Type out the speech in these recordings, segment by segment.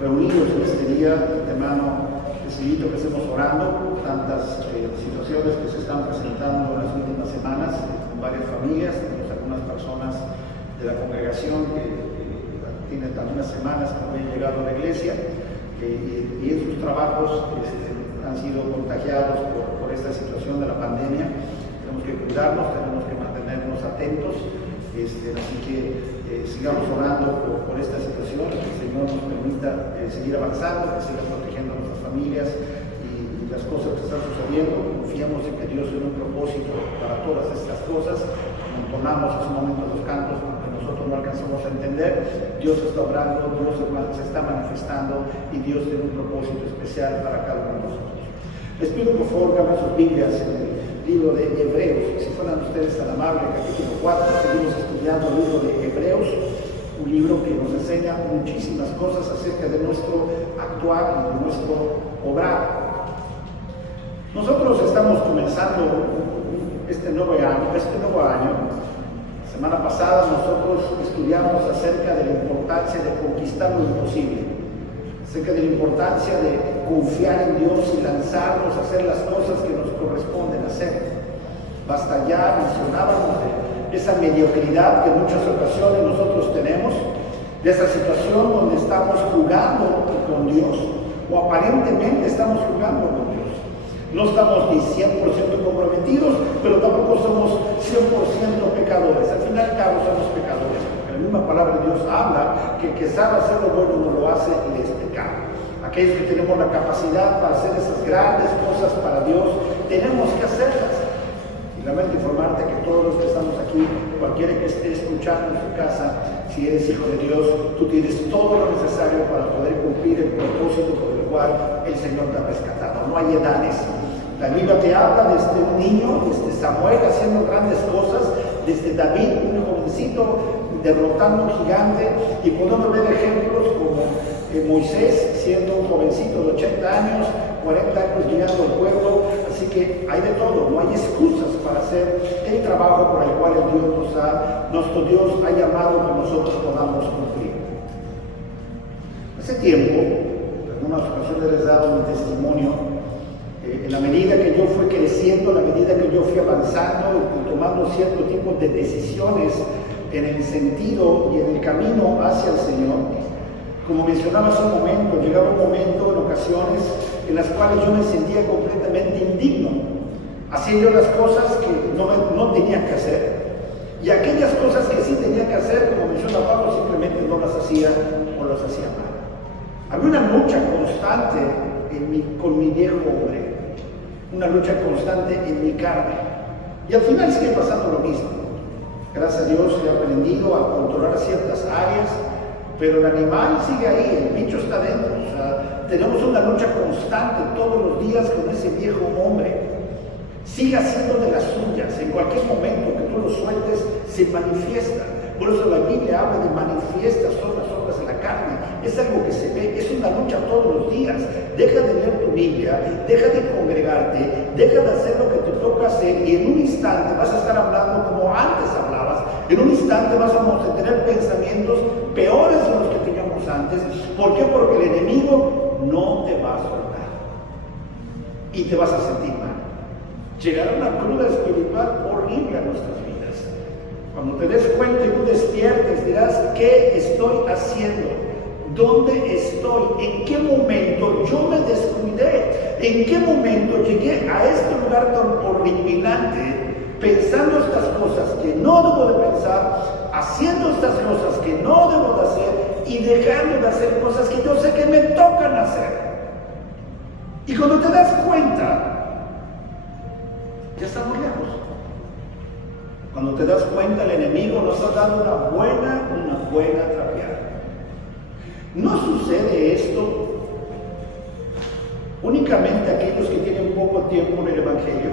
reunidos en este día. De antemano les invito a que estemos orando por tantas situaciones que se están presentando en las últimas semanas con varias familias. Tenemos algunas personas de la congregación que tienen algunas semanas que no habían llegado a la iglesia y en sus trabajos han sido contagiados por esta situación de la pandemia. Tenemos que cuidarnos, tenemos que mantenernos atentos, así que sigamos orando por esta situación, que el Señor nos permita seguir avanzando, que siga protegiendo a nuestras familias y las cosas que están sucediendo. Confiamos en que Dios tiene un propósito para todas estas cosas. Entonamos hace un momento los cantos porque nosotros no alcanzamos a entender. Dios está obrando, Dios se está manifestando y Dios tiene un propósito especial para cada uno de nosotros. Les pido por favor que abran sus Biblias en el libro de Hebreos. Si fueran ustedes tan amables, capítulo 4, seguimos estudiando el libro de Hebreos, un libro que nos enseña muchísimas cosas acerca de nuestro actuar y de nuestro obrar. Nosotros estamos comenzando este nuevo año. La semana pasada nosotros estudiamos acerca de la importancia de conquistar lo imposible, acerca de la importancia de confiar en Dios y lanzarnos a hacer las cosas que nos corresponden hacer. Basta ya, mencionábamos de esa mediocridad que en muchas ocasiones nosotros tenemos, de esa situación donde estamos jugando con Dios, o aparentemente estamos jugando con Dios. No estamos ni 100% comprometidos, pero tampoco somos 100% pecadores. Al final y al cabo somos pecadores, porque la misma palabra de Dios habla que sabe hacer lo bueno no lo hace y es pecado. Aquellos que tenemos la capacidad para hacer esas grandes cosas para Dios, tenemos que hacerlas. Y lamento informarte que todos los que estamos aquí, cualquiera que esté escuchando en su casa, si eres hijo de Dios, tú tienes todo lo necesario para poder cumplir el propósito por el cual el Señor te ha rescatado. No hay edades. La Biblia te habla desde un niño, desde Samuel haciendo grandes cosas, desde David, un jovencito derrotando a un gigante, y podemos ver ejemplos como Moisés siendo un jovencito de 80 años, 40 años guiando al pueblo. Así que hay de todo, no hay excusas para hacer el trabajo por el cual nuestro Dios ha llamado que nosotros podamos cumplir. Hace tiempo, en algunas ocasiones les he dado un testimonio. En la medida que yo fui creciendo, en la medida que yo fui avanzando y tomando cierto tipo de decisiones en el sentido y en el camino hacia el Señor, como mencionaba hace un momento, llegaba un momento en ocasiones en las cuales yo me sentía completamente indigno, haciendo las cosas que no tenía que hacer, y aquellas cosas que sí tenía que hacer, como menciona Pablo, simplemente no las hacía o las hacía mal. Había una lucha constante con mi viejo hombre, una lucha constante en mi carne, y al final sigue pasando lo mismo. Gracias a Dios he aprendido a controlar ciertas áreas, pero el animal sigue ahí, el bicho está dentro. O sea, tenemos una lucha constante todos los días con ese viejo hombre. Sigue haciendo de las suyas. En cualquier momento que tú lo sueltes, se manifiesta. Por eso la Biblia habla de manifiestas son las obras de la carne. Es algo que se ve, es una lucha todos los días. Deja de leer tu Biblia, deja de congregarte, deja de hacer lo que te toca hacer, y en un instante vas a estar hablando como antes hablabas. En un instante vas a tener pensamientos peores de los que teníamos antes. ¿Por qué? Porque el enemigo no te va a soltar y te vas a sentir mal. Llegará una cruda espiritual horrible a nuestras vidas. Cuando te des cuenta y tú despiertes, dirás: ¿qué estoy haciendo? ¿Dónde estoy? ¿En qué momento yo me descuidé? ¿En qué momento llegué a este lugar tan horripilante, pensando estas cosas que no debo de pensar, haciendo estas cosas que no debo de hacer y dejando de hacer cosas que yo sé que me tocan hacer? Y cuando te das cuenta, ya estamos lejos. Cuando te das cuenta, el enemigo nos ha dado una buena trapeada. No sucede esto únicamente a aquellos que tienen poco tiempo en el Evangelio,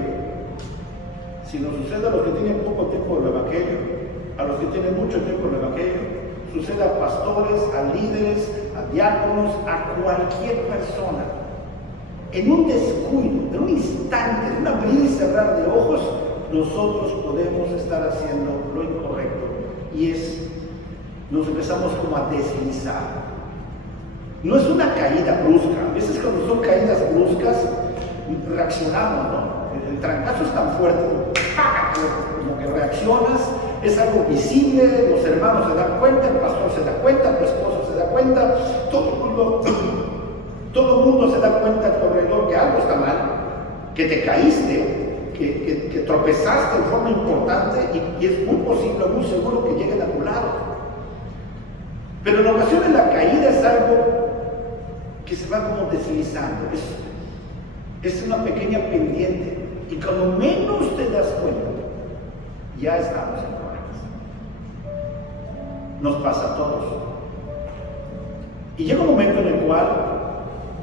sino sucede a los que tienen poco tiempo en el Evangelio, a los que tienen mucho tiempo en el Evangelio, sucede a pastores, a líderes, a diáconos, a cualquier persona. En un descuido, en un instante, en un abrir y cerrar de ojos, nosotros podemos estar haciendo lo incorrecto, y nos empezamos como a deslizar. No es una caída brusca. A veces cuando son caídas bruscas, reaccionamos, ¿no? El trancazo es tan fuerte, como que reaccionas, es algo visible, los hermanos se dan cuenta, el pastor se da cuenta, tu esposo se da cuenta, todo el mundo se da cuenta a tu alrededor que algo está mal, que te caíste, que tropezaste de forma importante y es muy posible, muy seguro que lleguen a tu lado. Pero en ocasiones la caída es algo que se va como deslizando, es una pequeña pendiente y cuando menos te das cuenta, ya estamos en problemas. Nos pasa a todos. Y llega un momento en el cual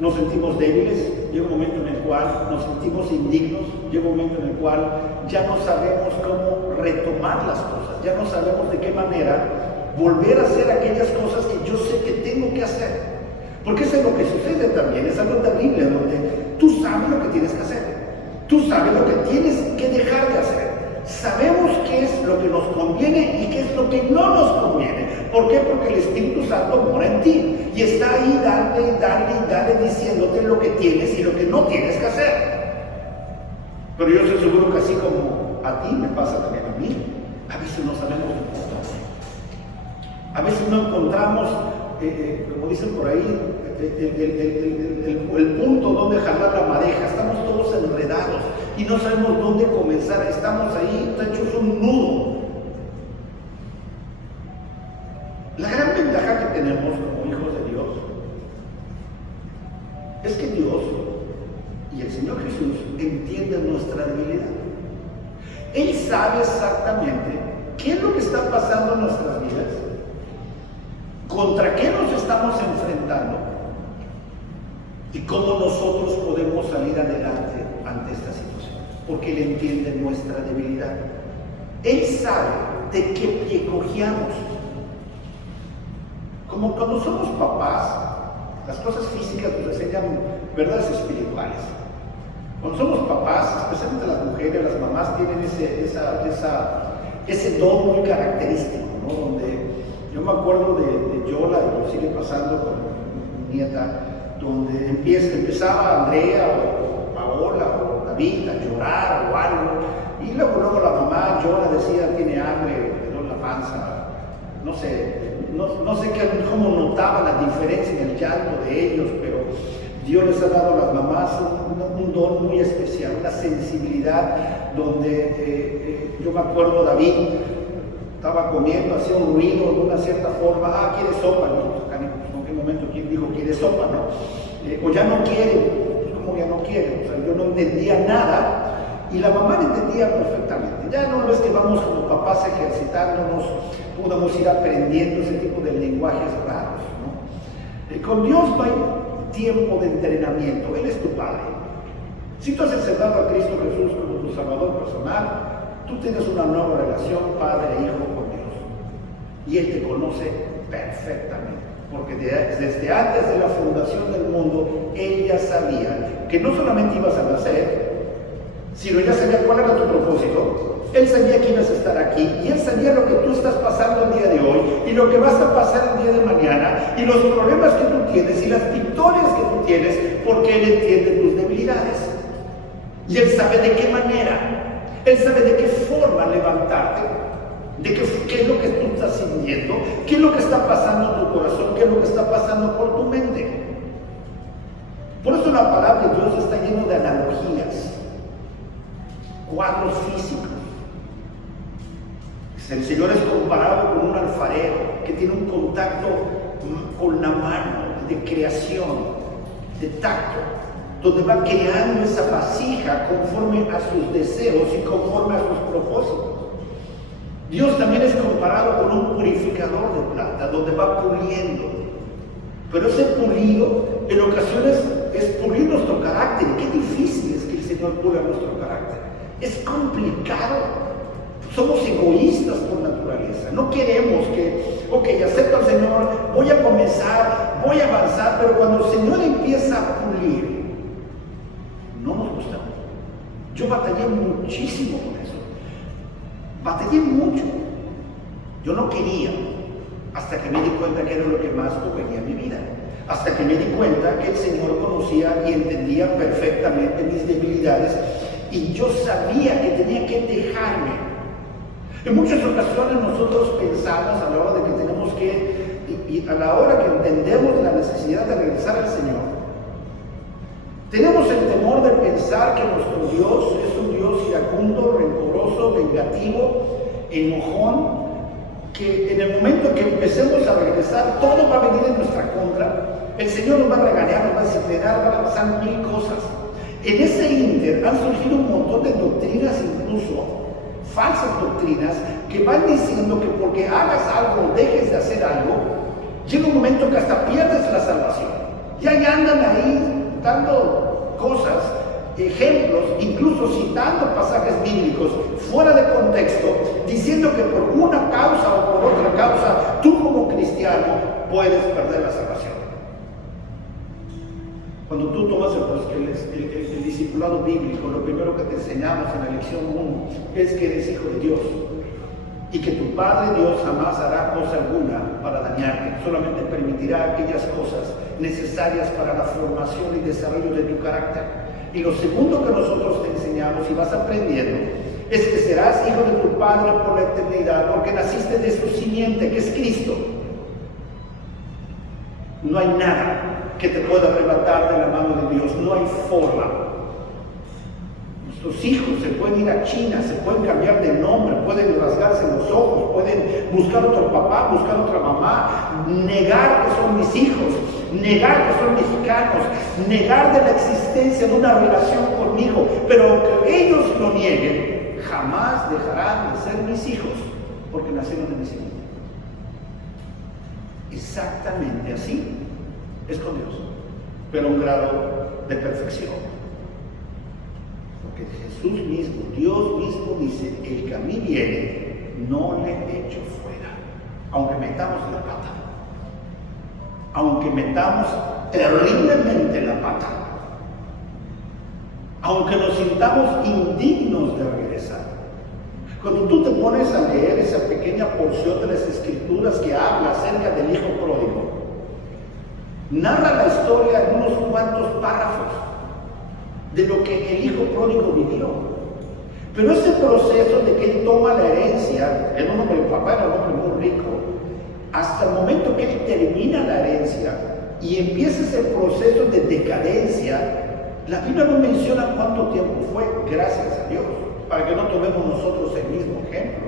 nos sentimos débiles, llega un momento en el cual nos sentimos indignos, llega un momento en el cual ya no sabemos cómo retomar las cosas, ya no sabemos de qué manera volver a hacer aquellas cosas que yo sé que tengo que hacer. Porque eso es lo que sucede también, es algo terrible, donde tú sabes lo que tienes que hacer, tú sabes lo que tienes que dejar de hacer. Sabemos qué es lo que nos conviene y qué es lo que no nos conviene. ¿Por qué? Porque el Espíritu Santo mora en ti y está ahí dale diciéndote lo que tienes y lo que no tienes que hacer. Pero yo estoy seguro que así como a ti me pasa también a mí, a veces no sabemos lo que hacer. A veces no encontramos, como dicen por ahí, el punto donde jalar la madeja. Estamos todos enredados y no sabemos dónde comenzar. Estamos ahí hechos un nudo. La gran ventaja que tenemos como hijos de Dios es que Dios y el Señor Jesús entienden nuestra debilidad. Él sabe exactamente qué es lo que está pasando en nuestras vidas, contra qué nos estamos enfrentando y cómo nosotros podemos salir adelante ante esta situación, porque Él entiende nuestra debilidad. Él sabe de qué pie cojeamos. Como cuando somos papás, las cosas físicas nos enseñan verdades espirituales. Cuando somos papás, especialmente las mujeres, las mamás tienen ese don muy característico, ¿no? Donde yo me acuerdo de Yola, y lo sigue pasando con mi nieta, donde empezaba Andrea o Paola o David a llorar o algo, y luego la mamá Yola decía, tiene hambre, le duele la panza, no sé cómo notaba la diferencia en el llanto de ellos, pero Dios les ha dado a las mamás un don muy especial, una sensibilidad donde yo me acuerdo David estaba comiendo, hacía un ruido de una cierta forma, quiere sopa, ¿no? En qué momento quién dijo quiere sopa, ¿no? O ya no quiere, ¿cómo ya no quiere? O sea, yo no entendía nada y la mamá lo entendía perfectamente. Ya no es que vamos como papás ejercitándonos, podamos ir aprendiendo ese tipo de lenguajes raros, ¿no? Con Dios no hay tiempo de entrenamiento, Él es tu Padre. Si tú has aceptado a Cristo Jesús como tu Salvador personal, tú tienes una nueva relación Padre e Hijo con Dios. Y Él te conoce perfectamente. Porque desde antes de la fundación del mundo, Él ya sabía que no solamente ibas a nacer, sino ya sabía cuál era tu propósito. Él sabía que ibas a estar aquí y Él sabía lo que tú estás pasando el día de hoy y lo que vas a pasar el día de mañana y los problemas que tú tienes y las victorias que tú tienes, porque Él entiende tus debilidades. Y Él sabe de qué manera, Él sabe de qué forma levantarte, de qué es lo que tú estás sintiendo, qué es lo que está pasando en tu corazón, qué es lo que está pasando por tu mente. Por eso la palabra de Dios está llena de analogías, cuadros físicos. El Señor es comparado con un alfarero que tiene un contacto con la mano de creación, de tacto, donde va creando esa vasija conforme a sus deseos y conforme a sus propósitos. Dios también es comparado con un purificador de plata, donde va puliendo. Pero ese pulido, en ocasiones, es pulir nuestro carácter. Qué difícil es que el Señor pula nuestro carácter. Es complicado. Somos egoístas por naturaleza. No queremos que, acepto al Señor, voy a comenzar, voy a avanzar, pero cuando el Señor empieza a pulir, no nos gusta. Yo batallé muchísimo con eso. Batallé mucho. Yo no quería, hasta que me di cuenta que era lo que más convenía en mi vida. hasta que me di cuenta que el Señor conocía y entendía perfectamente mis debilidades y yo sabía que tenía que dejarme. En muchas ocasiones nosotros pensamos a la hora de que tenemos que, y a la hora que entendemos la necesidad de regresar al Señor, tenemos el temor de pensar que nuestro Dios es un Dios iracundo, rencoroso, vengativo, enojón, que en el momento que empecemos a regresar, todo va a venir en nuestra contra. El Señor nos va a regañar, nos va a disciplinar, van a pasar mil cosas. En ese ínter han surgido un montón de doctrinas, incluso falsas doctrinas, que van diciendo que porque hagas algo o dejes de hacer algo, llega un momento que hasta pierdes la salvación. Ya andan ahí dando cosas, ejemplos, incluso citando pasajes bíblicos fuera de contexto, diciendo que por una causa o por otra causa, tú como cristiano puedes perder la salvación. Cuando tú tomas el discipulado bíblico, lo primero que te enseñamos en la lección 1 es que eres hijo de Dios y que tu Padre Dios jamás hará cosa alguna para dañarte, solamente permitirá aquellas cosas necesarias para la formación y desarrollo de tu carácter. Y lo segundo que nosotros te enseñamos y vas aprendiendo es que serás hijo de tu Padre por la eternidad, porque naciste de su simiente, que es Cristo. No hay nada que te pueda arrebatar de la mano de Dios, no hay forma. Nuestros hijos se pueden ir a China, se pueden cambiar de nombre, pueden rasgarse los ojos, pueden buscar otro papá, buscar otra mamá, negar que son mis hijos, negar que son mexicanos, negar de la existencia de una relación conmigo, pero aunque ellos lo nieguen, jamás dejarán de ser mis hijos, porque nacieron de mi simiente. Exactamente así es con Dios, pero a un grado de perfección. Porque Jesús mismo, Dios mismo dice, el que a mí viene, no le echo fuera, aunque metamos la pata, aunque metamos terriblemente la pata, aunque nos sintamos indignos de regresar. Cuando tú te pones a leer esa pequeña porción de las Escrituras que habla acerca del Hijo Pródigo, narra la historia en unos cuantos párrafos de lo que el Hijo Pródigo vivió. Pero ese proceso de que él toma la herencia, el hombre, el papá era un hombre muy rico, hasta el momento que él termina la herencia y empieza ese proceso de decadencia, la Biblia no menciona cuánto tiempo fue, gracias a Dios, para que no tomemos nosotros el mismo ejemplo.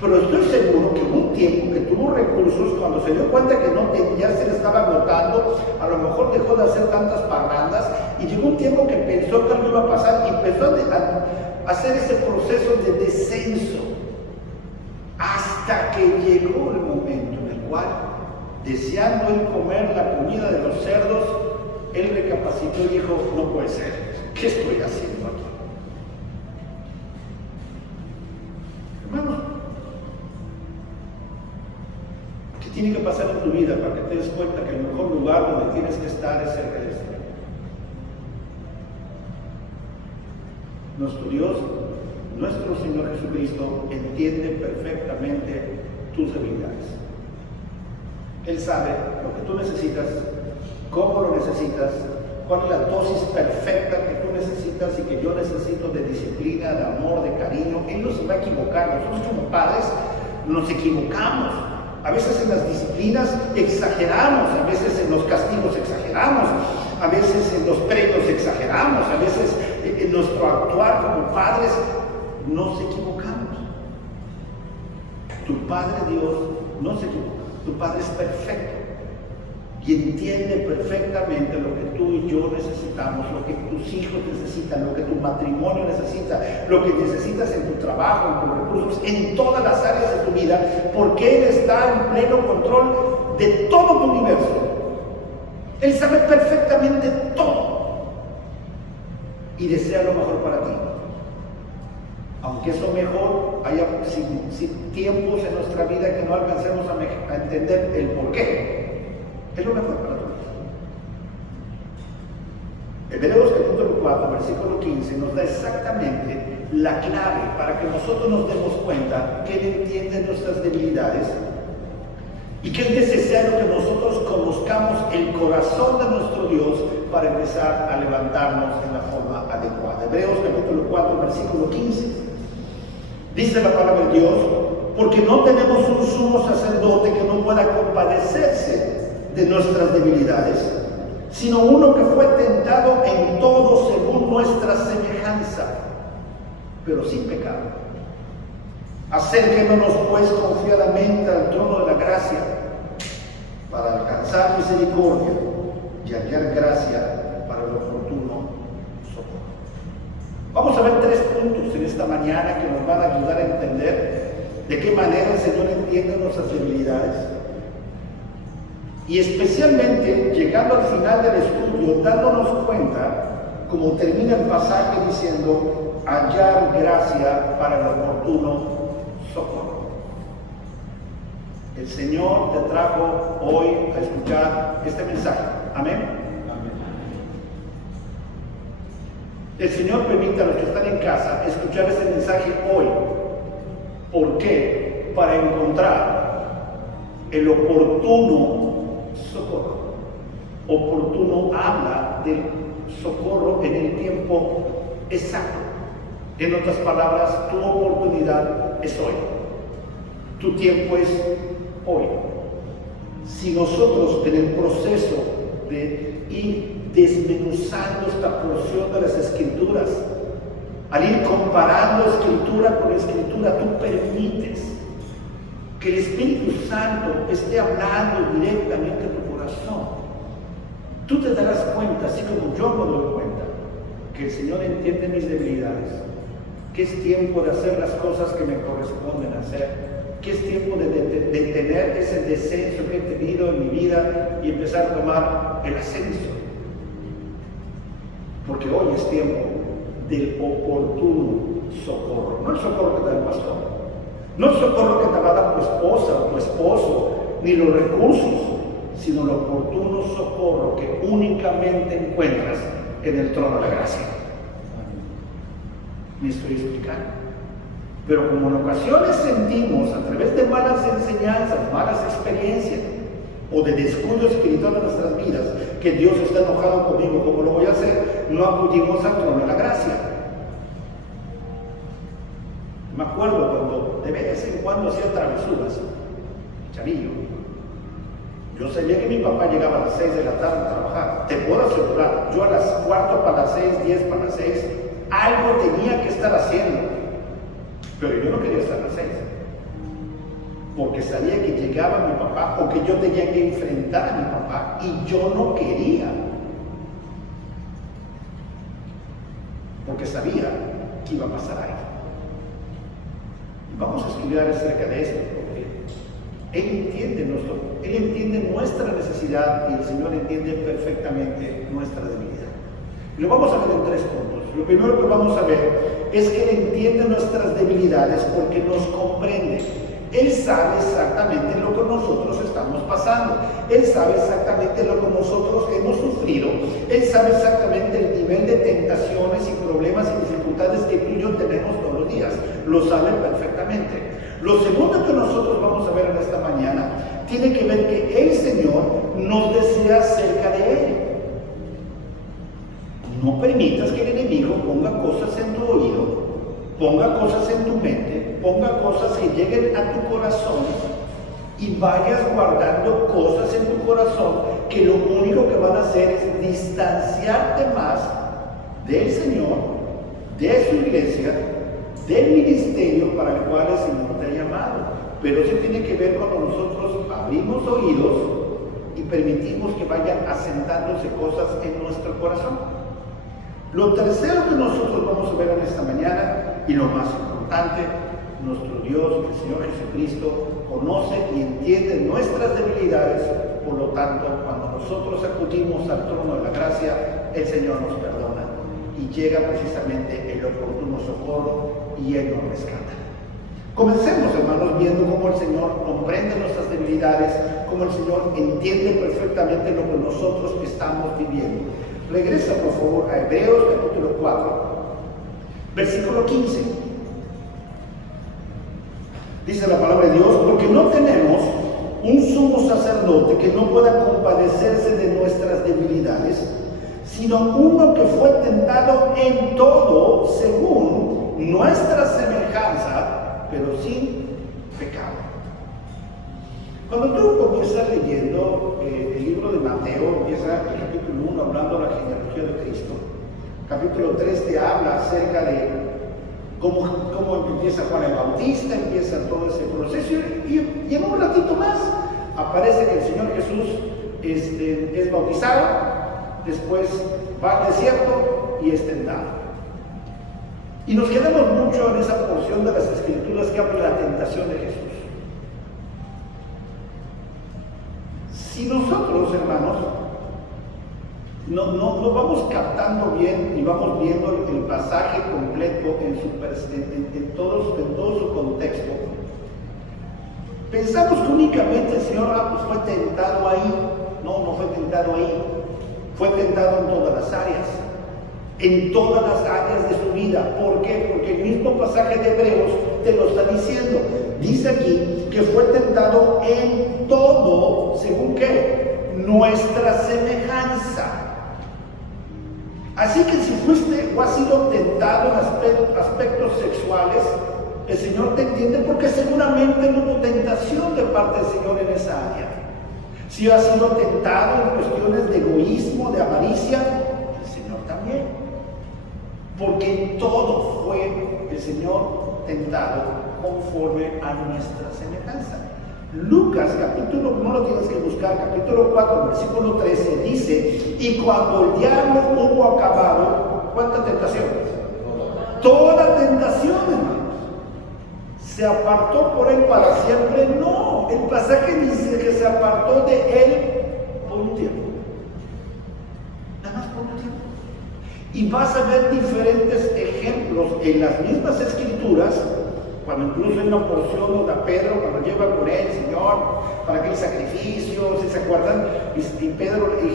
Pero estoy seguro que hubo un tiempo que tuvo recursos, cuando se dio cuenta que ya se le estaba agotando, a lo mejor dejó de hacer tantas parrandas y llegó un tiempo que pensó que algo iba a pasar y empezó a hacer ese proceso de descenso hasta que llegó el momento en el cual, deseando él comer la comida de los cerdos, él recapacitó y dijo, no puede ser, ¿qué estoy haciendo aquí? Hermanos, ¿qué tiene que pasar en tu vida para que te des cuenta que el mejor lugar donde tienes que estar es cerca del Señor? Nuestro Dios, nuestro Señor Jesucristo, entiende perfectamente tus debilidades. Él sabe lo que tú necesitas, cómo lo necesitas, cuál es la dosis perfecta que tú necesitas y que yo necesito de disciplina, de amor, de cariño. Él no se va a equivocar. Nosotros como padres nos equivocamos. A veces en las disciplinas exageramos, a veces en los castigos exageramos, a veces en los premios exageramos, a veces en nuestro actuar como padres nos equivocamos. Tu Padre Dios no se equivoca, tu Padre es perfecto y entiende perfectamente lo que tú y yo necesitamos, lo que tus hijos necesitan, lo que tu matrimonio necesita, lo que necesitas en tu trabajo, en tus recursos, en todas las áreas de tu vida, porque Él está en pleno control de todo tu universo. Él sabe perfectamente todo y desea lo mejor para ti. Aunque eso mejor haya tiempos en nuestra vida que no alcancemos a entender el porqué. Es lo mejor para todos. Hebreos capítulo 4, versículo 15 nos da exactamente la clave para que nosotros nos demos cuenta que Él entiende nuestras debilidades y que es necesario que nosotros conozcamos el corazón de nuestro Dios para empezar a levantarnos en la forma adecuada. Hebreos capítulo 4, versículo 15. Dice la palabra de Dios: porque no tenemos un sumo sacerdote que no pueda compadecerse de nuestras debilidades, sino uno que fue tentado en todo según nuestra semejanza, pero sin pecado. Acerquémonos pues confiadamente al trono de la gracia para alcanzar misericordia y hallar gracia para el oportuno socorro. Vamos a ver 3 puntos en esta mañana que nos van a ayudar a entender de qué manera el Señor entiende nuestras debilidades. Y especialmente, llegando al final del estudio, dándonos cuenta, como termina el pasaje diciendo, hallar gracia para el oportuno socorro. El Señor te trajo hoy a escuchar este mensaje. Amén. Amén. El Señor permite a los que están en casa escuchar este mensaje hoy. ¿Por qué? Para encontrar el oportuno socorro. Oportuno habla del socorro en el tiempo exacto. En otras palabras, tu oportunidad es hoy. Tu tiempo es hoy. Si nosotros en el proceso de ir desmenuzando esta porción de las Escrituras, al ir comparando Escritura con Escritura, tú permites que el Espíritu Santo esté hablando directamente a tu corazón, tú te darás cuenta, así como yo me doy cuenta, que el Señor entiende mis debilidades, que es tiempo de hacer las cosas que me corresponden hacer, que es tiempo de tener ese descenso que he tenido en mi vida y empezar a tomar el ascenso. Porque hoy es tiempo del oportuno socorro, no el socorro que te da el pastor, no el socorro que te va a dar tu esposa o tu esposo, ni los recursos, sino el oportuno socorro que únicamente encuentras en el trono de la gracia. ¿Me estoy explicando? Pero como en ocasiones sentimos, a través de malas enseñanzas, malas experiencias, o de descuido espiritual en nuestras vidas, que Dios está enojado conmigo, ¿cómo lo voy a hacer? No acudimos al trono de la gracia. Me acuerdo cuando de vez en cuando hacía travesuras, chavillo. Yo sabía que mi papá llegaba a las 6 de la tarde a trabajar. Te puedo asegurar, yo a las 4 para las 6, 10 para las 6, algo tenía que estar haciendo. Pero yo no quería estar a las 6. Porque sabía que llegaba mi papá o que yo tenía que enfrentar a mi papá y yo no quería. Porque sabía que iba a pasar algo. Y vamos a estudiar acerca de esto, porque Él entiende nuestra necesidad y el Señor entiende perfectamente nuestra debilidad. Y lo vamos a ver en 3 puntos. Lo primero que vamos a ver es que Él entiende nuestras debilidades porque nos comprende. Él sabe exactamente lo que nosotros estamos pasando. Él sabe exactamente lo que nosotros hemos sufrido. Él sabe exactamente el nivel de tentaciones y problemas y dificultades que tú y yo tenemos todos los días. Lo sabe perfectamente. Lo segundo que nosotros vamos a ver en esta mañana tiene que ver que el Señor nos desea cerca de Él. No permitas que el enemigo ponga cosas en tu oído, ponga cosas en tu mente, ponga cosas que lleguen a tu corazón y vayas guardando cosas en tu corazón que lo único que van a hacer es distanciarte más del Señor, de su iglesia, del ministerio para el cual el Señor te ha llamado. Pero eso tiene que ver cuando nosotros abrimos oídos y permitimos que vayan asentándose cosas en nuestro corazón. Lo tercero que nosotros vamos a ver en esta mañana, y lo más importante, nuestro Dios, el Señor Jesucristo, conoce y entiende nuestras debilidades. Por lo tanto, cuando nosotros acudimos al trono de la gracia, el Señor nos perdona y llega precisamente el oportuno socorro y Él nos rescata. Comencemos, hermanos, viendo cómo el Señor comprende nuestras debilidades, cómo el Señor entiende perfectamente lo que nosotros estamos viviendo. Regresa, por favor, a Hebreos capítulo 4, versículo 15. Dice la palabra de Dios: porque no tenemos un sumo sacerdote que no pueda compadecerse de nuestras debilidades, sino uno que fue tentado en todo según nuestra semejanza, pero sin pecado. Cuando tú comienzas leyendo el libro de Mateo, empieza el capítulo 1 hablando de la genealogía de Cristo. Capítulo 3 te habla acerca de cómo empieza Juan el Bautista, empieza todo ese proceso, y en un ratito más aparece que el Señor Jesús es bautizado, después va al desierto y es tentado. Y nos quedamos mucho en esa porción de las Escrituras que habla de la tentación de Jesús. Si nosotros, hermanos, no vamos captando bien y vamos viendo el pasaje completo en todo su contexto, pensamos que únicamente el Señor fue tentado ahí. No fue tentado ahí, fue tentado en todas las áreas de su vida. ¿Por qué? Porque el mismo pasaje de Hebreos te lo está diciendo. Dice aquí que fue tentado en todo, ¿según qué? Nuestra semejanza. Así que si fuiste o has sido tentado en aspectos sexuales, el Señor te entiende, porque seguramente no hubo tentación de parte del Señor en esa área. Si has sido tentado en cuestiones de egoísmo, de avaricia, el Señor también. Porque en todo fue el Señor tentado conforme a nuestra semejanza. Lucas capítulo, no lo tienes que buscar, capítulo 4, versículo 13, dice: y cuando el diablo hubo acabado, ¿cuánta tentación? Toda tentación, hermanos. ¿Se apartó por él para siempre? No, el pasaje dice que se apartó de él por un tiempo. Nada más por un tiempo. Y vas a ver diferentes ejemplos en las mismas Escrituras, cuando incluso hay una porción donde a Pedro, cuando lleva por él, Señor, para que el sacrificio, si se acuerdan, y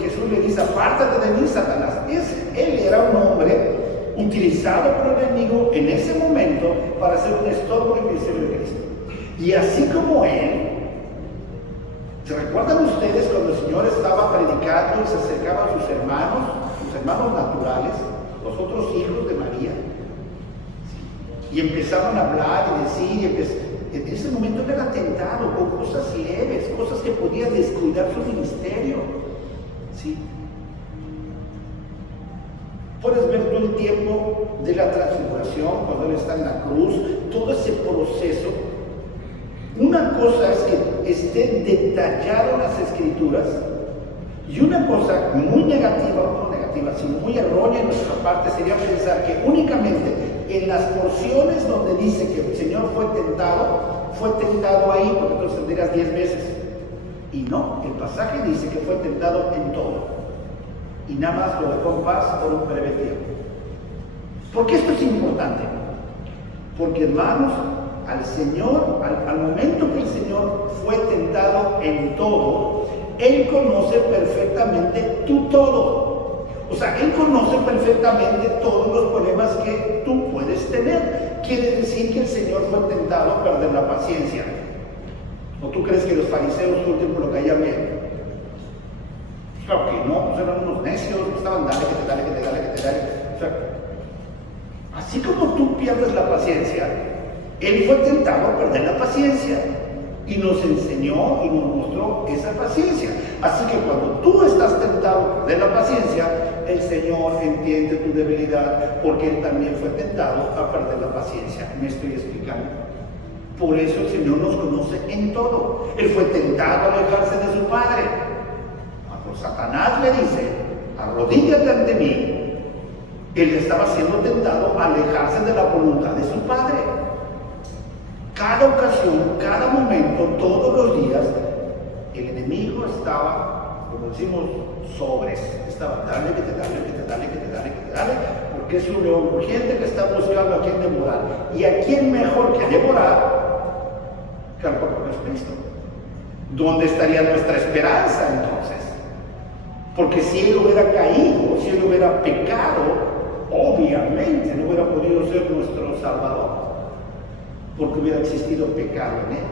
Jesús le dice: apártate de mí, Satanás. Él era un hombre utilizado por el enemigo en ese momento para hacer un estorbo en el ministerio de Cristo. Y así como él, ¿se recuerdan ustedes cuando el Señor estaba predicando y se acercaba a sus hermanos naturales, los otros hijos de María? Y empezaron a hablar y decir, en ese momento él era tentado con cosas leves, cosas que podían descuidar su ministerio. ¿Sí? Puedes ver todo el tiempo de la transfiguración, cuando él está en la cruz, todo ese proceso. Una cosa es que esté detallado en las Escrituras, y una cosa muy negativa, no negativa, sino muy errónea en nuestra parte, sería pensar que únicamente en las porciones donde dice que el Señor fue tentado ahí, porque entonces tendrías 10 veces. Y no, el pasaje dice que fue tentado en todo. Y nada más lo dejó en paz por un breve tiempo. ¿Por qué esto es importante? Porque, hermanos, al Señor, al momento que el Señor fue tentado en todo, Él conoce perfectamente tu todo. O sea, Él conoce perfectamente todos los problemas que tú puedes tener. Quiere decir que el Señor fue tentado a perder la paciencia. ¿O tú crees que los fariseos todo el tiempo lo caían bien? Claro que no, pues eran unos necios, estaban dale. O sea, así como tú pierdes la paciencia, Él fue tentado a perder la paciencia y nos enseñó y nos mostró esa paciencia. Así que cuando tú estás tentado a perder la paciencia, el Señor entiende tu debilidad, porque Él también fue tentado a perder la paciencia. Me estoy explicando. Por eso el Señor nos conoce en todo. Él fue tentado a alejarse de su Padre. Satanás le dice: arrodíllate ante mí. Él estaba siendo tentado a alejarse de la voluntad de su Padre. Cada ocasión, cada momento, todos los días, el enemigo estaba, como decimos, estaba dale, porque es un león urgente que está buscando a quien devorar. ¿Y a quién mejor que devorar que al propio Cristo? ¿Dónde estaría nuestra esperanza entonces? Porque si Él hubiera caído, si Él hubiera pecado, obviamente no hubiera podido ser nuestro Salvador, porque hubiera existido pecado en Él.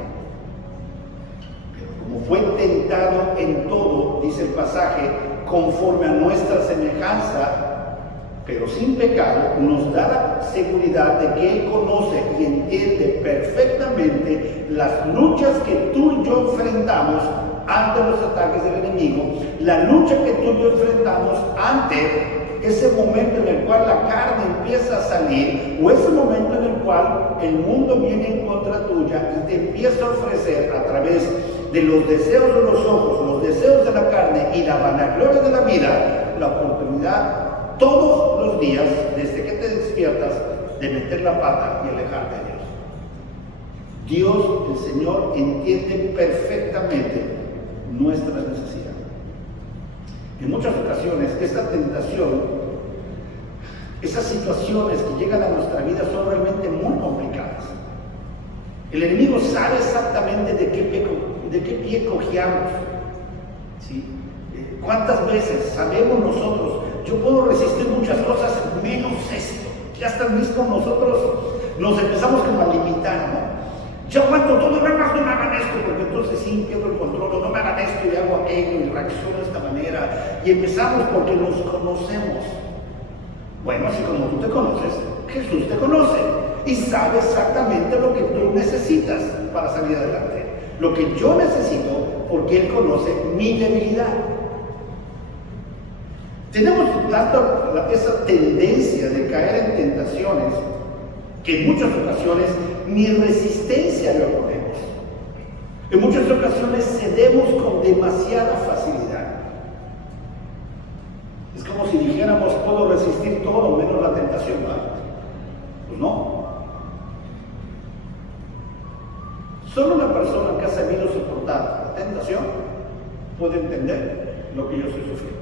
Pero como fue tentado en todo, dice el pasaje, conforme a nuestra semejanza, pero sin pecado, nos da la seguridad de que Él conoce y entiende perfectamente las luchas que tú y yo enfrentamos ante los ataques del enemigo, la lucha que tú y yo enfrentamos ante ese momento en el cual la carne empieza a salir, o ese momento en el cual el mundo viene en contra tuya y te empieza a ofrecer a través de los deseos de los ojos, los deseos de la carne y la vanagloria de la vida, la oportunidad todos los días, desde que te despiertas, de meter la pata y alejarte de Dios. Dios, el Señor, entiende perfectamente nuestra necesidad. En muchas ocasiones, esta tentación, esas situaciones que llegan a nuestra vida son realmente muy complicadas. El enemigo sabe exactamente de qué pie cojeamos, ¿sí? ¿Cuántas veces sabemos nosotros, yo puedo resistir muchas cosas menos esto? Ya hasta mismo nosotros nos empezamos como a limitar, ¿no? Yo aguanto todo, no me hagan esto, porque entonces sí pierdo el control, o no me hagan esto y hago aquello y reacciono de esta manera. Y empezamos porque nos conocemos. Bueno, así como tú te conoces, Jesús te conoce y sabe exactamente lo que tú necesitas para salir adelante. Lo que yo necesito, porque Él conoce mi debilidad. Tenemos tanto esa tendencia de caer en tentaciones que en muchas ocasiones ni resistencia le oponemos. En muchas ocasiones cedemos con demasiada facilidad. Es como si dijéramos, puedo resistir todo menos la tentación, ¿no? Pues no. Solo la persona que ha sabido soportar la tentación puede entender lo que yo estoy sufriendo.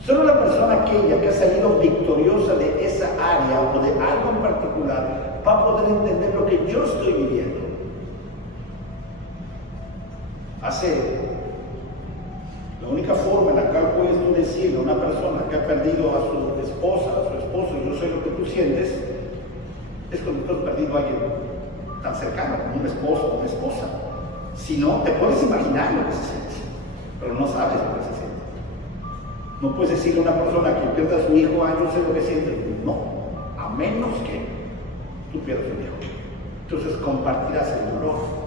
Solo la persona aquella que ha salido victoriosa de esa área o de algo en particular va a poder entender lo que yo estoy viviendo. La única forma en la cual puedes tú decirle a una persona que ha perdido a su esposa, a su esposo, yo sé lo que tú sientes, es cuando tú has perdido a alguien tan cercano como un esposo o una esposa. Si no, te puedes imaginar lo que se siente, pero no sabes lo que se siente. No puedes decirle a una persona que pierda a su hijo, yo sé lo que siente. No, a menos que tú pierdas un hijo. Entonces compartirás el dolor.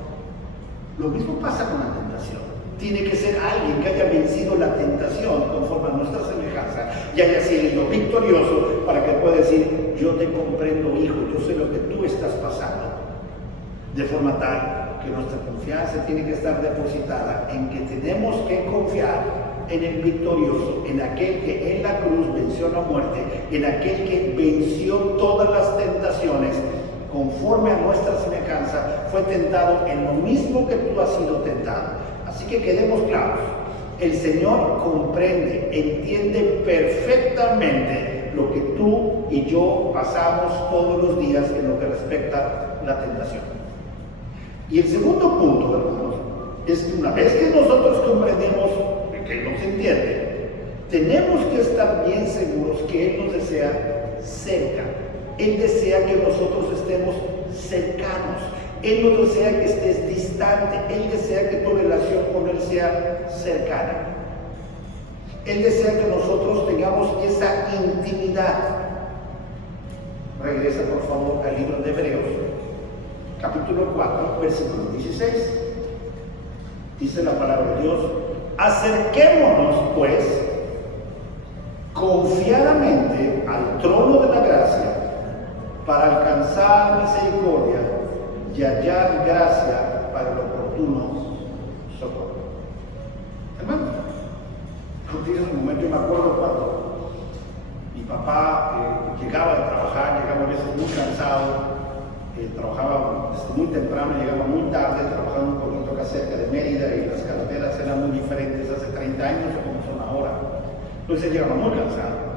Lo mismo pasa con la tentación. Tiene que ser alguien que haya vencido la tentación conforme a nuestra semejanza y haya sido victorioso para que pueda decir, yo te comprendo, hijo, yo sé lo que tú estás pasando. De forma tal que nuestra confianza tiene que estar depositada en que tenemos que confiar en el victorioso, en aquel que en la cruz venció la muerte, en aquel que venció todas las tentaciones, conforme a nuestra semejanza, fue tentado en lo mismo que tú has sido tentado. Así que quedemos claros, el Señor comprende, entiende perfectamente lo que tú y yo pasamos todos los días en lo que respecta a la tentación. Y el segundo punto, hermanos, es que una vez que nosotros comprendemos que Él nos entiende, tenemos que estar bien seguros que Él nos desea cerca. Él desea que nosotros estemos cercanos. Él no desea que estés distante. Él desea que tu relación con Él sea cercana. Él desea que nosotros tengamos esa intimidad. Regresa por favor al libro de Hebreos, capítulo 4, versículo 16. Dice la palabra de Dios: acerquémonos pues confiadamente al trono de la gracia para alcanzar misericordia y hallar gracia para el oportuno socorro. Hermano, en un momento yo me acuerdo cuando mi papá llegaba de trabajar, llegaba a veces muy cansado, trabajaba desde muy temprano, llegaba muy tarde, trabajaba en un pueblito acá cerca de Mérida y las carreteras eran muy diferentes hace 30 años o como son ahora. Entonces él llegaba muy cansado.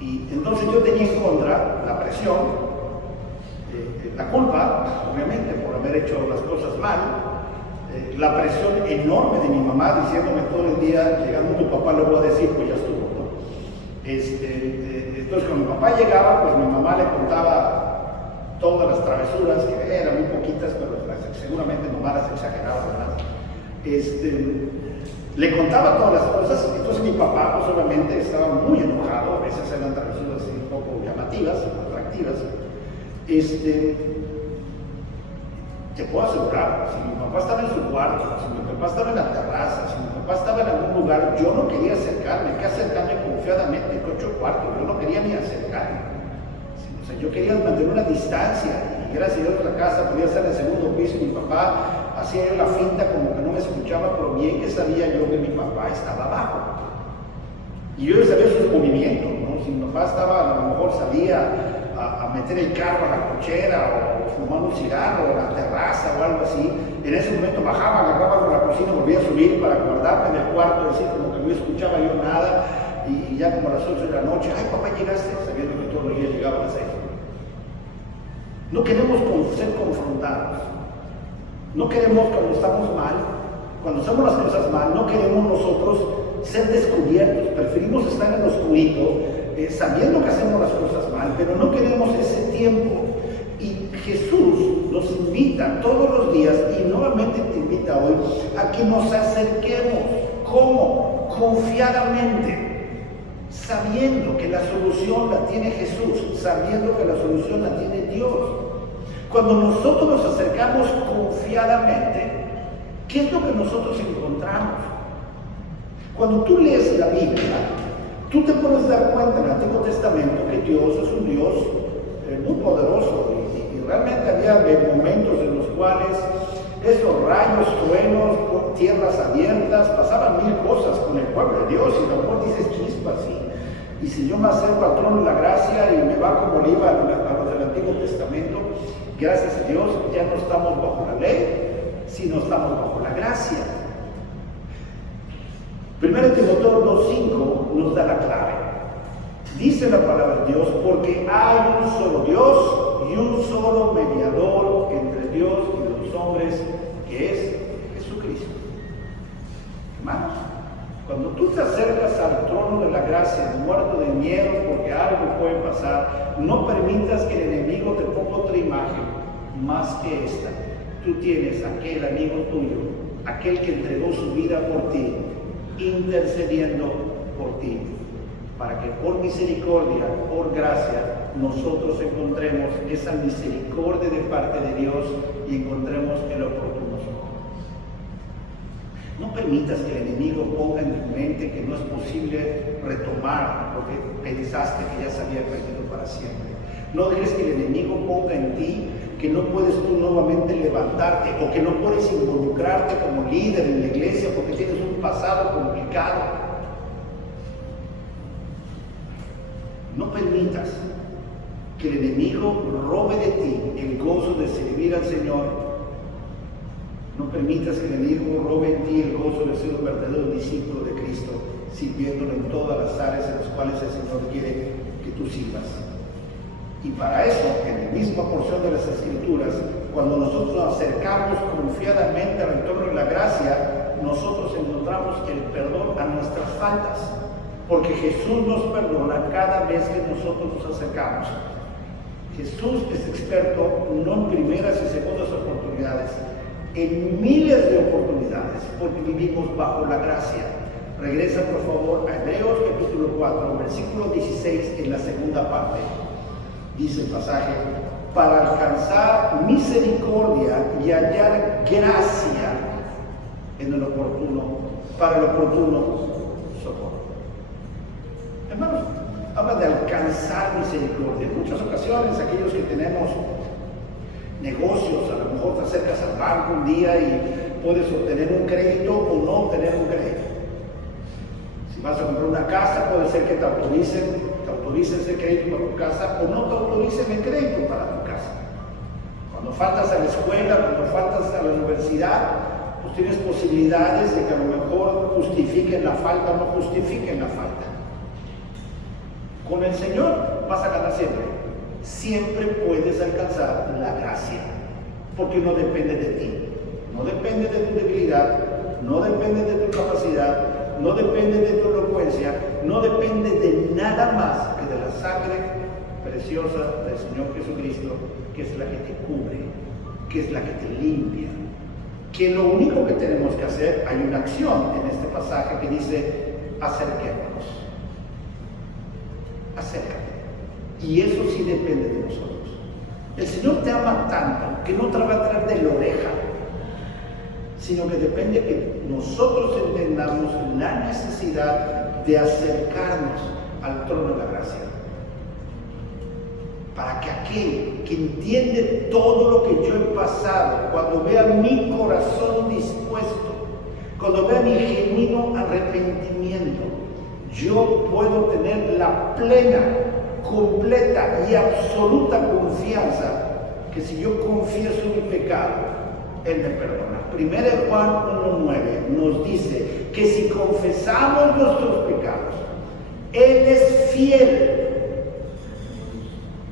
Y entonces yo tenía en contra la presión, la culpa, obviamente, por haber hecho las cosas mal, la presión enorme de mi mamá diciéndome todo el día, llegando tu papá le voy a decir, pues ya estuvo, ¿no? Entonces cuando mi papá llegaba, pues mi mamá le contaba todas las travesuras, que eran muy poquitas, pero seguramente mamá las exageraba, ¿verdad? Le contaba todas las cosas. Entonces mi papá pues obviamente estaba muy enojado, a veces eran travesuras así un poco llamativas, atractivas. Te puedo asegurar, si mi papá estaba en su cuarto, si mi papá estaba en la terraza, si mi papá estaba en algún lugar, yo no quería acercarme, que acercarme confiadamente, cocho cuarto, yo no quería ni acercarme. O sea, yo quería mantener una distancia, y gracias a Dios la casa podía estar en el segundo piso, y mi papá hacía la finta como que no me escuchaba, pero bien que sabía yo que mi papá estaba abajo. Y yo sabía sus movimientos, ¿no? Si mi papá estaba, a lo mejor salía a meter el carro a la cochera o fumar un cigarro o a la terraza o algo así, en ese momento bajaba, agarraba por la cocina, volvía a subir para guardarme en el cuarto, decir como que no escuchaba yo nada, y ya como a las 8 de la noche, ay papá, llegaste, sabiendo que todos los días llegaba a las 6. No queremos ser confrontados, no queremos cuando estamos mal, cuando hacemos las cosas mal, no queremos nosotros ser descubiertos, preferimos estar en lo oscurito, sabiendo que hacemos las cosas mal, pero no queremos ese tiempo. Y Jesús nos invita todos los días, y nuevamente te invita hoy, a que nos acerquemos. ¿Cómo? Confiadamente, sabiendo que la solución la tiene Jesús, sabiendo que la solución la tiene Dios. Cuando nosotros nos acercamos confiadamente, ¿qué es lo que nosotros encontramos? Cuando tú lees la Biblia, tú te puedes dar cuenta en el Antiguo Testamento que Dios es un Dios muy poderoso, y realmente había momentos en los cuales esos rayos, truenos, tierras abiertas, pasaban mil cosas con el pueblo de Dios, y a lo mejor dices chispas, y si yo me acerco al trono de la gracia y me va como le iba a los del Antiguo Testamento, gracias a Dios ya no estamos bajo la ley, sino estamos bajo la gracia. 1 Timoteo 2:5 nos da la clave. Dice la palabra de Dios, porque hay un solo Dios y un solo mediador entre Dios y los hombres, que es Jesucristo. Hermanos, cuando tú te acercas al trono de la gracia, muerto de miedo porque algo puede pasar, no permitas que el enemigo te ponga otra imagen más que esta. Tú tienes aquel amigo tuyo, aquel que entregó su vida por ti, intercediendo por ti, para que por misericordia, por gracia, nosotros encontremos esa misericordia de parte de Dios y encontremos el oportuno socorro. No permitas que el enemigo ponga en tu mente que no es posible retomar lo que pensaste que ya se había perdido para siempre. No dejes que el enemigo ponga en ti que no puedes tú nuevamente levantarte, o que no puedes involucrarte como líder en la iglesia porque tienes un pasado complicado. No permitas que el enemigo robe de ti el gozo de servir al Señor. No permitas que el enemigo robe en ti el gozo de ser un verdadero discípulo de Cristo, sirviéndolo en todas las áreas en las cuales el Señor quiere que tú sirvas. Y para eso, en la misma porción de las Escrituras, cuando nosotros nos acercamos confiadamente al entorno de la gracia, nosotros encontramos el perdón a nuestras faltas, porque Jesús nos perdona cada vez que nosotros nos acercamos. Jesús es experto no en primeras y segundas oportunidades, en miles de oportunidades, porque vivimos bajo la gracia. Regresa por favor a Hebreos capítulo 4, versículo 16, en la segunda parte. Dice el pasaje, para alcanzar misericordia y hallar gracia en el oportuno, para el oportuno socorro. Hermanos, habla de alcanzar misericordia. En muchas ocasiones, aquellos que tenemos negocios, a lo mejor te acercas al banco un día y puedes obtener un crédito o no obtener un crédito. Si vas a comprar una casa, puede ser que te autoricen ese crédito para tu casa, o no te autoricen el crédito para tu casa. Cuando faltas a la escuela, cuando faltas a la universidad, pues tienes posibilidades de que a lo mejor justifiquen la falta o no justifiquen la falta. Con el Señor vas a ganar siempre. Siempre puedes alcanzar la gracia, porque no depende de ti, no depende de tu debilidad, no depende de tu capacidad, no depende de tu elocuencia, no depende de nada más que de la sangre preciosa del Señor Jesucristo, que es la que te cubre, que es la que te limpia. que lo único que tenemos que hacer, hay una acción en este pasaje que dice, acerquémonos. Acércate. Y eso sí depende de nosotros. El Señor te ama tanto que no te va a traer de la oreja, sino que depende que nosotros entendamos la necesidad de acercarnos al trono de la gracia. Para que aquel que entiende todo lo que yo he pasado, cuando vea mi corazón dispuesto, cuando vea mi genuino arrepentimiento, yo puedo tener la plena, completa y absoluta confianza que si yo confieso mi pecado, Él me perdona. 1 Juan 1:9 nos dice que si confesamos nuestros pecados, Él es fiel.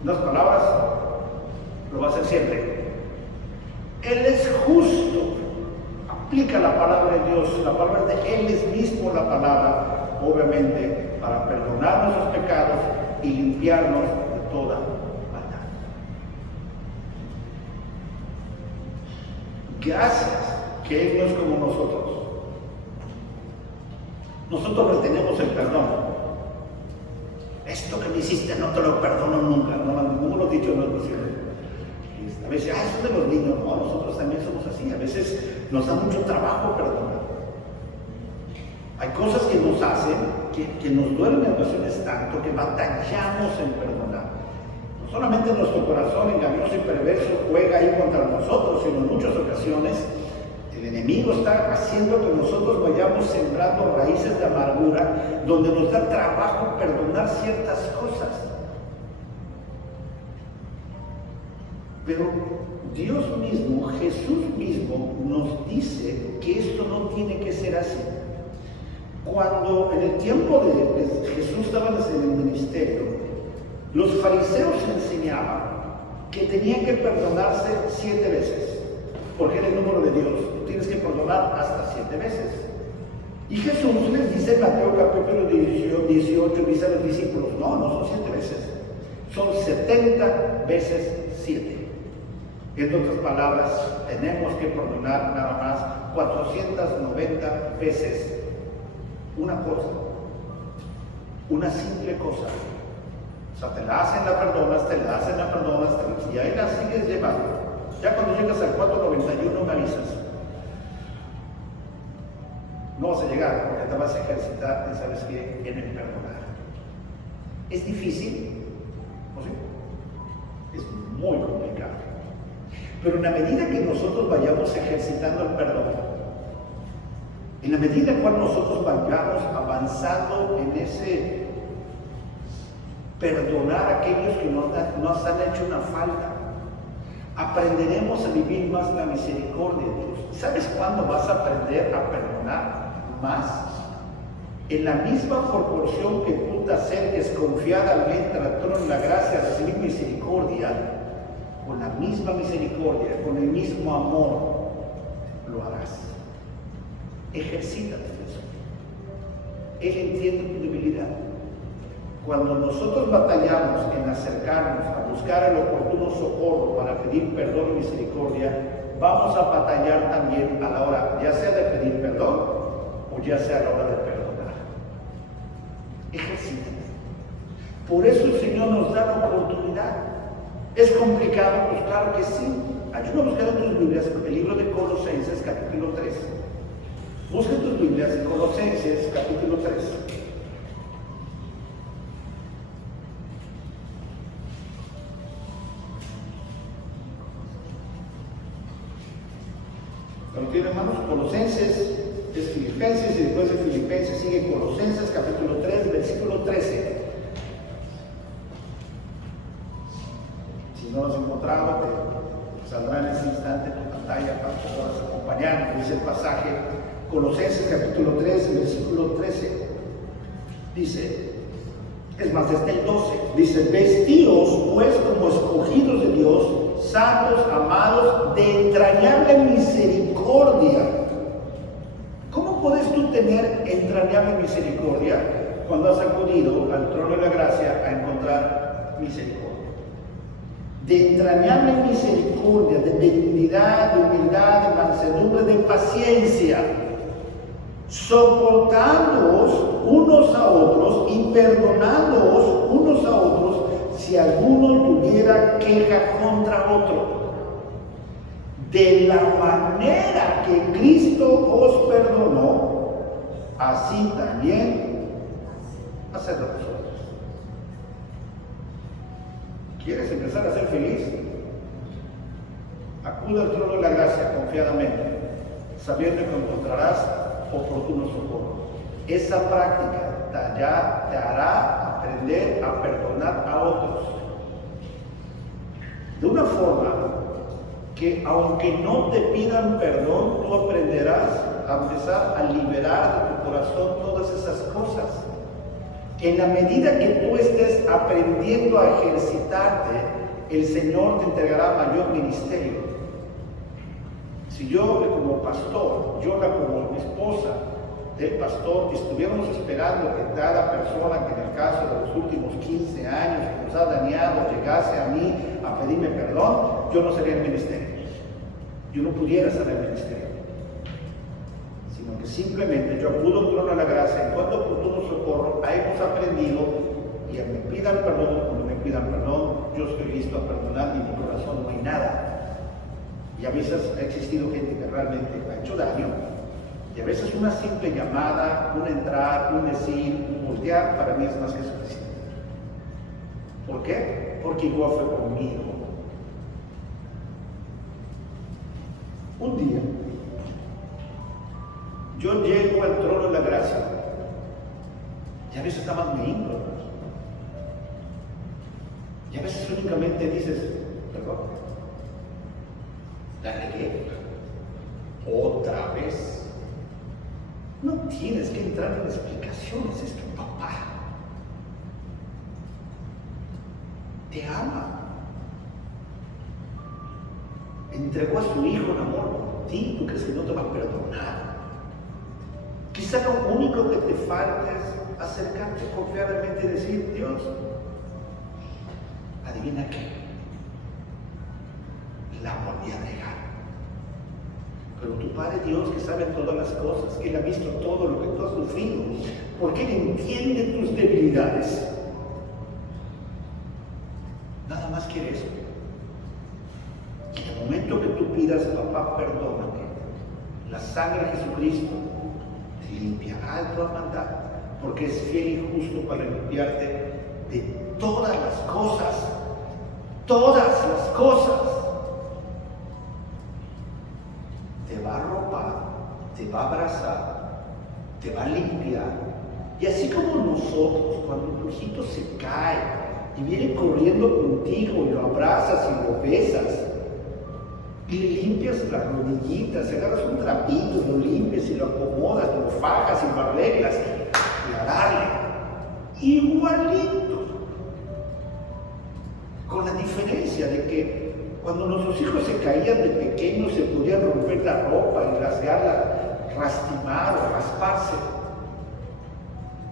En otras palabras, lo va a hacer siempre. Él es justo. Aplica la palabra de Dios, la palabra de Él es mismo la palabra, obviamente, para perdonar nuestros pecados y limpiarnos de toda maldad. Gracias que Él no es como nosotros. Nosotros retenemos el perdón. Esto que me hiciste no te lo perdono nunca. No, ninguno lo dicho no es posible. A veces, eso de los niños, no, nosotros también somos así. A veces nos da mucho trabajo perdonar. Hay cosas que nos hacen, que nos duelen en ocasiones tanto, que batallamos en perdonar. No solamente nuestro corazón engañoso y perverso juega ahí contra nosotros, sino en muchas ocasiones el enemigo está haciendo que nosotros vayamos sembrando raíces de amargura, donde nos da trabajo perdonar ciertas cosas. Pero Dios mismo, Jesús mismo, nos dice que esto no tiene que ser así. Cuando en el tiempo de Jesús estaba en el ministerio, los fariseos enseñaban que tenían que perdonarse 7 veces, porque era el número de Dios. Tú tienes que perdonar hasta 7 veces. Y Jesús les dice en Mateo capítulo 18, dice a los discípulos, no son 7 veces, son 70 veces 7. En otras palabras, tenemos que perdonar nada más 490 veces una cosa, una simple cosa. O sea, te la hacen, la perdonas, y ahí la sigues llevando. Ya cuando llegas al 491 me avisas. No vas a llegar porque te vas a ejercitar, ¿sabes qué? En el perdonar. ¿Es difícil? ¿O sí? Es muy complicado. Pero en la medida que nosotros vayamos ejercitando el perdón, en la medida en cual nosotros vayamos avanzando en ese perdonar a aquellos que nos han hecho una falta, aprenderemos a vivir más la misericordia de Dios. ¿Sabes cuándo vas a aprender a perdonar más? En la misma proporción que tú te acerques confiadamente al trono de la gracia a recibir misericordia, con la misma misericordia, con el mismo amor, lo harás. Ejercítate en eso. Él entiende tu debilidad. Cuando nosotros batallamos en acercarnos a buscar el oportuno socorro para pedir perdón y misericordia, vamos a batallar también a la hora, ya sea de pedir perdón o ya sea a la hora de perdonar. Ejercítate. Por eso el Señor nos da la oportunidad. ¿Es complicado? Pues claro que sí. Ayúdame a buscar en tus Biblias el libro de Colosenses capítulo 3. Busca tus Biblias en Colosenses capítulo 3. ¿Lo tienen, hermanos? Colosenses es Filipenses y después de Filipenses sigue Colosenses capítulo 3, versículo 13. Si no lo has encontrado, te saldrá en ese instante tu pantalla para que puedas acompañarnos. Dice el pasaje, Colosenses capítulo 3, versículo 13. Dice, es más, desde el 12, dice, vestíos pues como escogidos de Dios, santos, amados, de entrañable misericordia. ¿Cómo puedes tú tener entrañable misericordia cuando has acudido al trono de la gracia a encontrar misericordia? de entrañable misericordia, de benignidad, de humildad, de mansedumbre, de paciencia, soportándoos unos a otros y perdonándoos unos a otros si alguno tuviera queja contra otro. De la manera que Cristo os perdonó, así también hacedlo vosotros. ¿Quieres empezar a ser feliz? Acude al trono de la gracia confiadamente, sabiendo que encontrarás oportuno socorro. Esa práctica te hará aprender a perdonar a otros de una forma que, aunque no te pidan perdón, tú aprenderás a empezar a liberar de tu corazón todas esas cosas. En la medida que tú estés aprendiendo a ejercitarte, el Señor te entregará mayor ministerio. Si yo como pastor, yo como esposa del pastor, estuviéramos esperando que cada persona que en el caso de los últimos 15 años que nos ha dañado llegase a mí a pedirme perdón, yo no sería el ministerio. Yo no pudiera ser el ministerio. Sino que simplemente yo acudo al trono de la gracia, encuentro oportuno socorro, hemos aprendido, y a me pidan perdón, cuando me pidan perdón, yo estoy listo a perdonar, y en mi corazón no hay nada. Y a veces ha existido gente que realmente ha hecho daño, y a veces una simple llamada, un entrar, un decir, un voltear, para mí es más que suficiente. ¿Por qué? Porque igual fue conmigo. Un día, yo llego al trono de la gracia, y a veces nada más me hinco, y a veces únicamente dices, perdón, la regué, otra vez. No tienes que entrar en explicaciones, es tu papá. Te ama. Entregó a su hijo en amor por ti, ¿tú crees que no te va a perdonar? Quizá lo único que te falta es acercarte confiadamente y decir, Dios, adivina qué, la volví a regar. Pero tu Padre Dios, que sabe todas las cosas, que Él ha visto todo lo que tú has sufrido, porque Él entiende tus debilidades, nada más quiere eso. Y en el momento que tú pidas, papá, perdóname, la sangre de Jesucristo te limpiará de toda maldad, porque es fiel y justo para limpiarte de todas las cosas, todas las cosas. Te va a arropar, te va a abrazar, te va a limpiar. Y así como nosotros, cuando tu hijito se cae y viene corriendo contigo y lo abrazas y lo besas, y le limpias las rodillitas, agarras un trapito, lo limpias y lo acomodas, lo fajas y lo arreglas y a darle. Igualito. Con la diferencia de que cuando nuestros hijos se caían de pequeños se podían romper la ropa y rasgarla, lastimar o rasparse.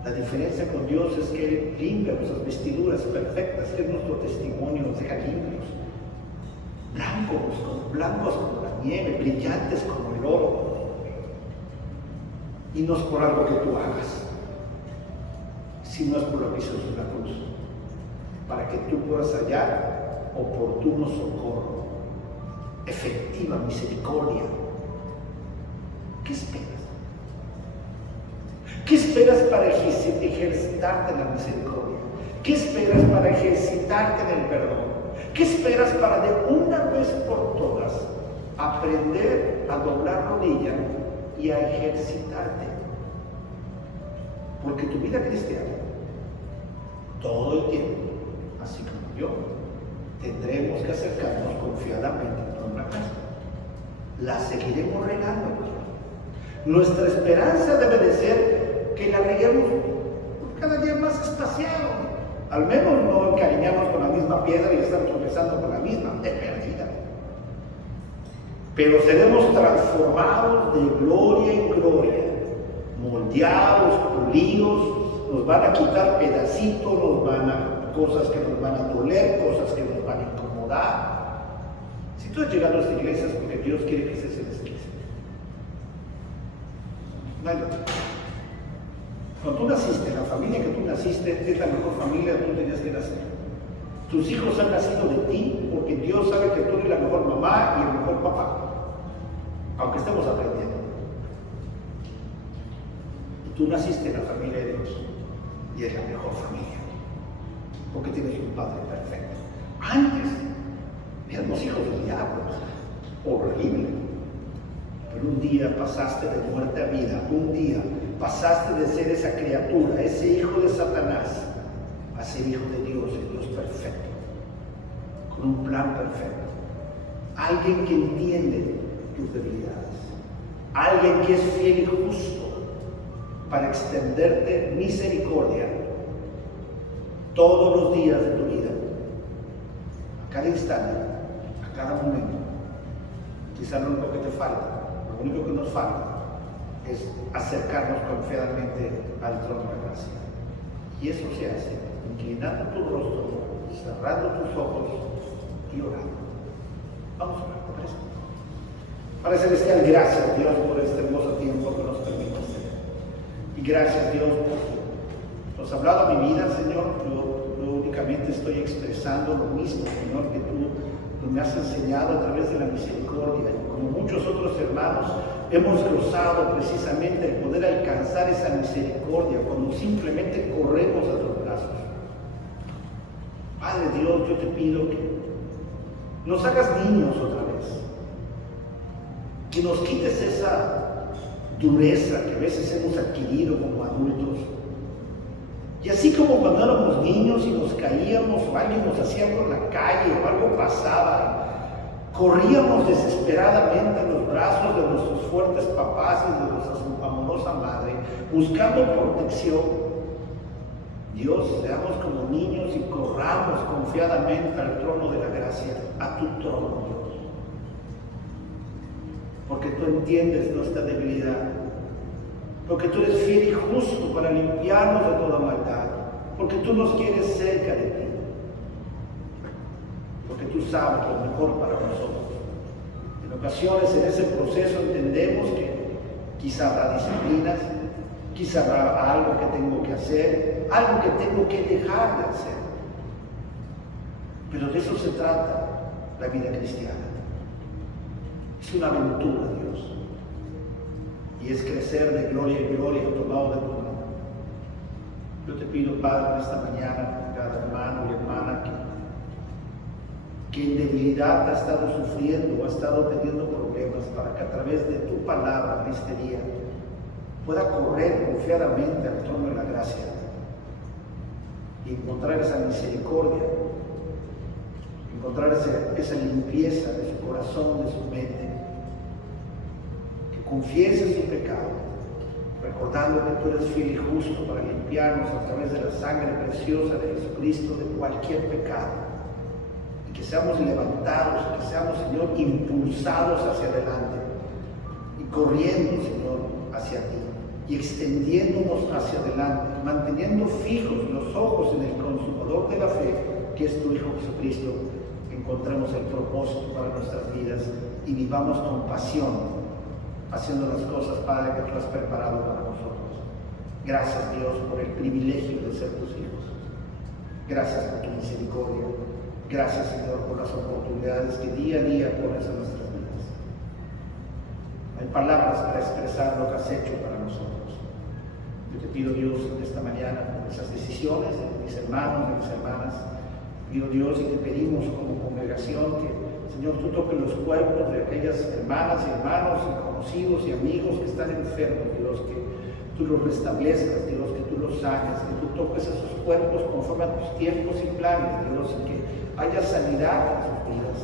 La diferencia con Dios es que Él limpia nuestras vestiduras perfectas, que es nuestro testimonio, nos deja limpios. Blancos como la nieve, brillantes como el oro. Y no es por algo que tú hagas, sino es por lo que hizo en la cruz, para que tú puedas hallar oportuno socorro, efectiva misericordia. ¿Qué esperas? ¿Qué esperas para ejercitarte en la misericordia? ¿Qué esperas para ejercitarte en el perdón? ¿Qué esperas para de una vez por todas aprender a doblar rodilla y a ejercitarte? Porque tu vida cristiana, todo el tiempo, así como yo, tendremos que acercarnos confiadamente a nuestra casa. La seguiremos regando. Nuestra esperanza debe de ser que la reguemos cada día más espaciado. Al menos no encariñarnos con la misma piedra y estar tropezando con la misma, de perdida. Pero seremos transformados de gloria en gloria, moldeados, pulidos, nos van a quitar pedacitos, nos van a cosas que nos van a doler, cosas que nos van a incomodar. Si tú has llegado a esta iglesia es porque Dios quiere que estés en esta iglesia. No hay otra. Cuando tú naciste, la familia que tú naciste es la mejor familia que tú tenías que nacer. Tus hijos han nacido de ti porque Dios sabe que tú eres la mejor mamá y el mejor papá. Aunque estemos aprendiendo. Y tú naciste en la familia de Dios. Y es la mejor familia. Porque tienes un padre perfecto. Antes, éramos hijos del diablo. Horrible. Pero un día pasaste de muerte a vida. Un día pasaste de ser esa criatura, ese hijo de Satanás, a ser hijo de Dios, el Dios perfecto. Con un plan perfecto. Alguien que entiende tus debilidades. Alguien que es fiel y justo para extenderte misericordia todos los días de tu vida, a cada instante, a cada momento. Quizá lo único que te falta, lo único que nos falta es acercarnos confiadamente al trono de la gracia. Y eso se hace inclinando tu rostro, cerrando tus ojos y orando. Vamos a orar, ¿te parece? Padre Celestial, gracias Dios por este hermoso tiempo que nos permites tener. Y gracias Dios porque tú has hablado a mi vida, Señor. Yo únicamente estoy expresando lo mismo, Señor, que tú me has enseñado a través de la misericordia. Y como muchos otros hermanos, hemos gozado precisamente el poder alcanzar esa misericordia cuando simplemente corremos a tus brazos. Padre Dios, yo te pido que nos hagas niños otra vez. Que nos quites esa dureza que a veces hemos adquirido como adultos. Y así como cuando éramos niños y nos caíamos o alguien nos hacía algo en la calle o algo pasaba, corríamos desesperadamente en los brazos de nuestros fuertes papás y de nuestra amorosa madre, buscando protección. Dios, seamos como niños y corramos confiadamente al trono de la gracia, a tu trono, Dios. Porque tú entiendes nuestra debilidad. Porque tú eres fiel y justo para limpiarnos de toda maldad. Porque tú nos quieres cerca de ti. Porque tú sabes lo mejor para nosotros. En ocasiones en ese proceso entendemos que quizá habrá disciplinas, quizá habrá algo que tengo que hacer, algo que tengo que dejar de hacer. Pero de eso se trata la vida cristiana. Es una aventura, Dios. Y es crecer de gloria en gloria tomado de tu mano. Yo te pido, Padre, en esta mañana, cada hermano y hermana que en debilidad ha estado sufriendo o ha estado teniendo problemas, para que a través de tu palabra en este día pueda correr confiadamente al trono de la gracia y encontrar esa misericordia, encontrar esa limpieza de su corazón, de su mente, que confiese su pecado, recordando que tú eres fiel y justo para limpiarnos a través de la sangre preciosa de Jesucristo de cualquier pecado. Que seamos levantados, que seamos, Señor, impulsados hacia adelante y corriendo, Señor, hacia ti y extendiéndonos hacia adelante, manteniendo fijos los ojos en el consumador de la fe, que es tu Hijo Jesucristo. Encontremos el propósito para nuestras vidas y vivamos con pasión, haciendo las cosas, Padre, que tú has preparado para nosotros. Gracias, Dios, por el privilegio de ser tus hijos. Gracias por tu misericordia. Gracias, Señor, por las oportunidades que día a día pones en nuestras vidas. Hay palabras para expresar lo que has hecho para nosotros. Yo te pido, Dios, en esta mañana, por esas decisiones de mis hermanos, de mis hermanas. Pido, Dios, y te pedimos como congregación que, Señor, tú toques los cuerpos de aquellas hermanas y hermanos y conocidos y amigos que están enfermos, Dios, que tú los restablezcas, Dios, que tú los sanes, que tú toques esos cuerpos conforme a tus tiempos y planes, Dios, y que haya sanidad en sus vidas.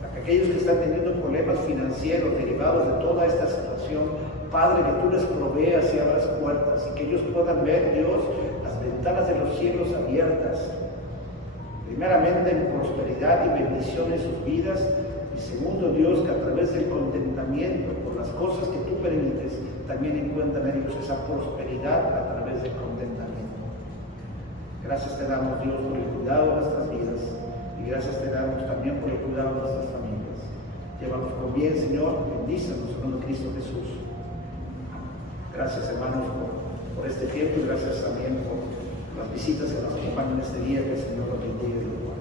Para que aquellos que están teniendo problemas financieros derivados de toda esta situación, Padre, que tú les proveas y abras puertas y que ellos puedan ver, Dios, las ventanas de los cielos abiertas. Primeramente en prosperidad y bendición en sus vidas. Y segundo, Dios, que a través del contentamiento por las cosas que tú permites, también encuentran ellos esa prosperidad a través del contentamiento. Gracias te damos, Dios, por el cuidado de nuestras vidas y gracias te damos también por el cuidado de nuestras familias. Llévanos con bien, Señor, bendícenos en Cristo Jesús. Gracias, hermanos, por este tiempo y gracias también por las visitas que nos acompañan este día. Que el Señor los bendiga y los guarde.